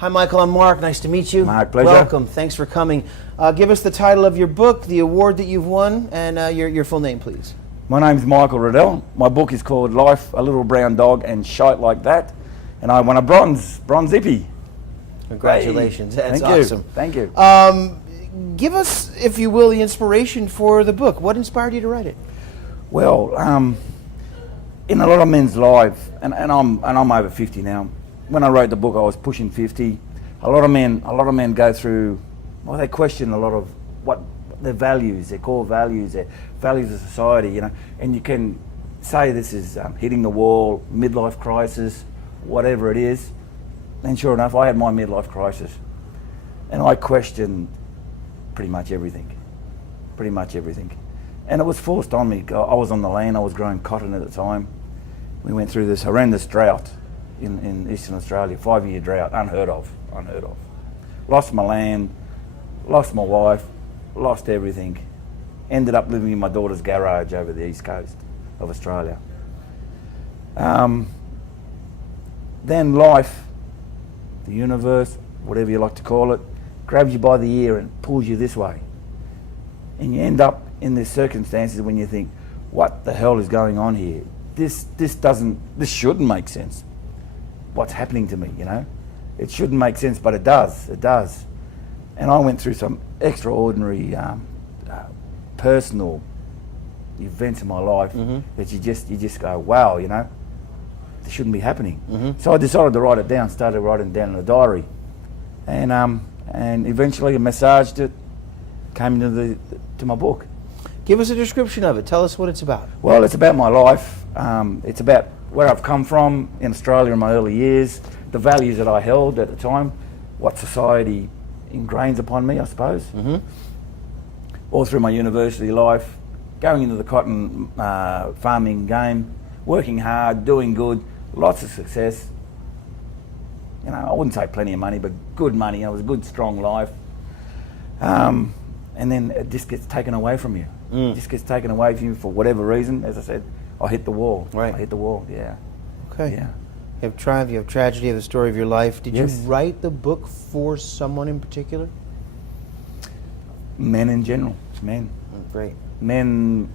Hi, Michael. I'm Mark. Nice to meet you. My pleasure. Welcome. Thanks for coming. Give us the title of your book, the award that you've won, and your full name, please. My name's Michael Riddell. My book is called Life, a Little Brown Dog and Shite Like That. And I won a bronze Ippy. Congratulations. Hey, That's thank awesome. You. Thank you. Give us, if you will, the inspiration for the book. What inspired you to write it? Well, in a lot of men's lives, and I'm over 50 now. When I wrote the book, I was pushing 50. A lot of men go through, well, they question a lot of what their values, their core values, their values of society, you know. And you can say this is hitting the wall, midlife crisis, whatever it is. And sure enough, I had my midlife crisis, and I questioned pretty much everything. And it was forced on me. I was on the land, I was growing cotton at the time. We went through this horrendous drought in Eastern Australia, 5-year drought, unheard of. Lost my land, lost my wife, lost everything. Ended up living in my daughter's garage over the east coast of Australia. Then life, the universe, whatever you like to call it, grabs you by the ear and pulls you this way. And you end up in these circumstances when you think, what the hell is going on here? This shouldn't make sense. What's happening to me, you know? It shouldn't make sense, but it does. And I went through some extraordinary personal events in my life that you just go, wow, you know, this shouldn't be happening. So I decided to write it down, started writing it down in a diary. And eventually I massaged it, came to my book. Give us a description of it. Tell us what it's about. Well, it's about my life. It's about where I've come from in Australia in my early years, the values that I held at the time, what society ingrains upon me, I suppose. All through my university life, going into the cotton farming game, working hard, doing good, lots of success. You know, I wouldn't say plenty of money, but good money. It was a good, strong life. And then it just gets taken away from you. It just gets taken away from you for whatever reason. As I said, I hit the wall. Right. I hit the wall, yeah. Okay. Yeah. You have triumph, you have tragedy, you have the story of your life. Did Yes. you write the book for someone in particular? Men in general, men. Great. Men,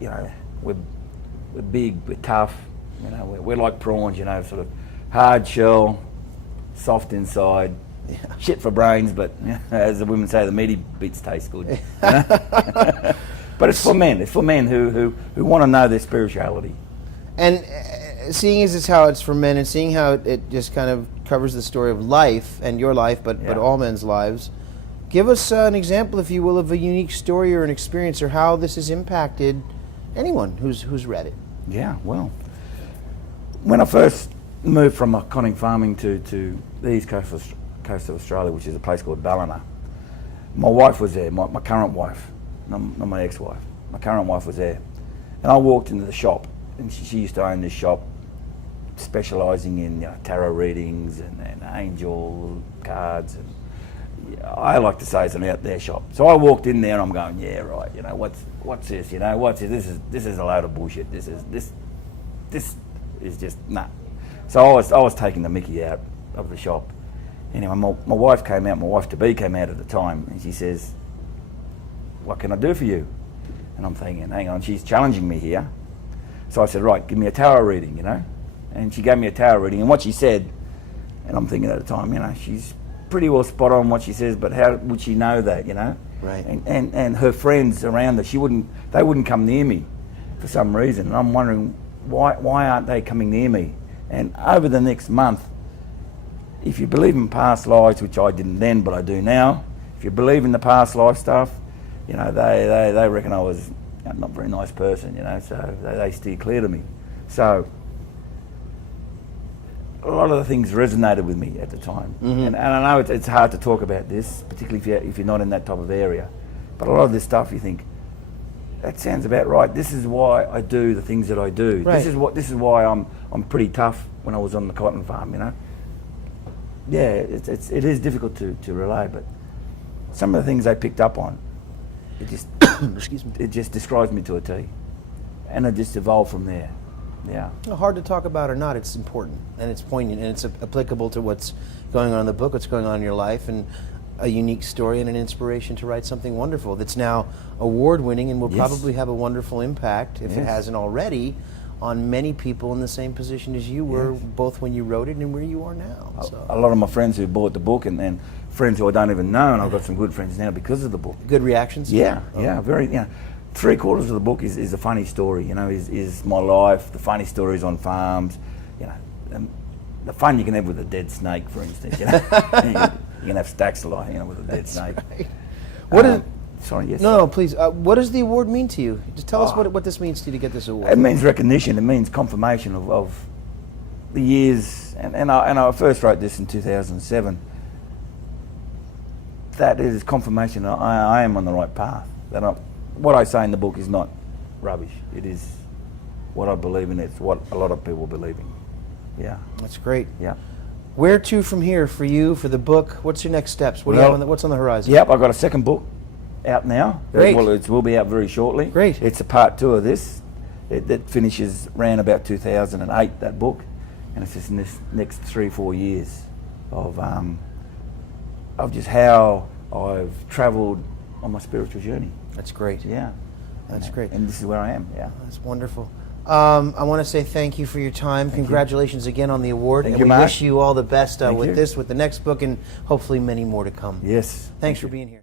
you know, we're big, we're tough, you know, we're like prawns, you know, sort of hard shell, soft inside, shit for brains, but you know, as the women say, the meaty bits taste good. You know? But it's for men who want to know their spirituality. And seeing as it's how it's for men, and seeing how it just kind of covers the story of life and your life, but all men's lives, give us an example, if you will, of a unique story or an experience, or how this has impacted anyone who's read it. Yeah, well, when I first moved from cotton farming to the east coast of Australia, which is a place called Ballina, my wife was there, my current wife, not my ex-wife. My current wife was there. And I walked into the shop, and she used to own this shop, specialising in, you know, tarot readings and angel cards. And I like to say it's an out there shop. So I walked in there and I'm going, yeah, right, you know, what's this? You know, what's this? This is a load of bullshit. This is just nah. So I was taking the mickey out of the shop. Anyway, my wife came out, my wife-to-be came out at the time, and she says, what can I do for you? And I'm thinking, hang on, she's challenging me here. So I said, right, give me a tarot reading, you know? And she gave me a tarot reading, and what she said, and I'm thinking at the time, you know, she's pretty well spot on what she says, but how would she know that, you know? Right. And her friends around her, they wouldn't come near me for some reason. And I'm wondering, why aren't they coming near me? And over the next month, if you believe in past lives, which I didn't then, but I do now, if you believe in the past life stuff, you know, they reckon I was not a very nice person, you know, so they steer clear to me. So a lot of the things resonated with me at the time. And I know it's hard to talk about this, particularly if you're not in that type of area, but a lot of this stuff you think, that sounds about right. This is why I do the things that I do. Right. This is why I'm pretty tough when I was on the cotton farm, you know. Yeah, it is difficult to relay, but some of the things they picked up on, it just Excuse me. it just describes me to a T, and it just evolved from there. Yeah. Hard to talk about or not, it's important and it's poignant and it's applicable to what's going on in the book, what's going on in your life, and a unique story and an inspiration to write something wonderful that's now award-winning and will Yes. probably have a wonderful impact, if it Yes. hasn't already, on many people in the same position as you were, Yes. both when you wrote it and where you are now. So. A lot of my friends who bought the book, and friends who I don't even know, and I've got some good friends now because of the book. Good reactions? Yeah, Oh. yeah, very. You know, 3/4 of the book is a funny story. You know, is my life, the funny stories on farms. You know, and the fun you can have with a dead snake, for instance. You know, you can have stacks of life, you know, with a dead snake. Right. What is? Sorry, yes. No, please. What does the award mean to you? Just tell us what this means to you to get this award. It means recognition. It means confirmation of the years. And I first wrote this in 2007. That is confirmation that I am on the right path. That what I say in the book is not rubbish. It is what I believe in. It's what a lot of people believe in. Yeah. That's great. Yeah. Where to from here for you, for the book? What's your next steps? What do you have what's on the horizon? Yep, I've got a second book out now. Great. Well, it will be out very shortly. Great. It's a part 2 of this. It finishes around about 2008, that book. And it's just in this next 3-4 years of just how I've travelled on my spiritual journey. That's great. Yeah. That's great. And this is where I am, yeah. That's wonderful. I want to say thank you for your time. Congratulations again on the award. Thank and you, we Mark. wish you all the best Thank with you. this, with the next book, and hopefully many more to come. Yes. Thanks for being here.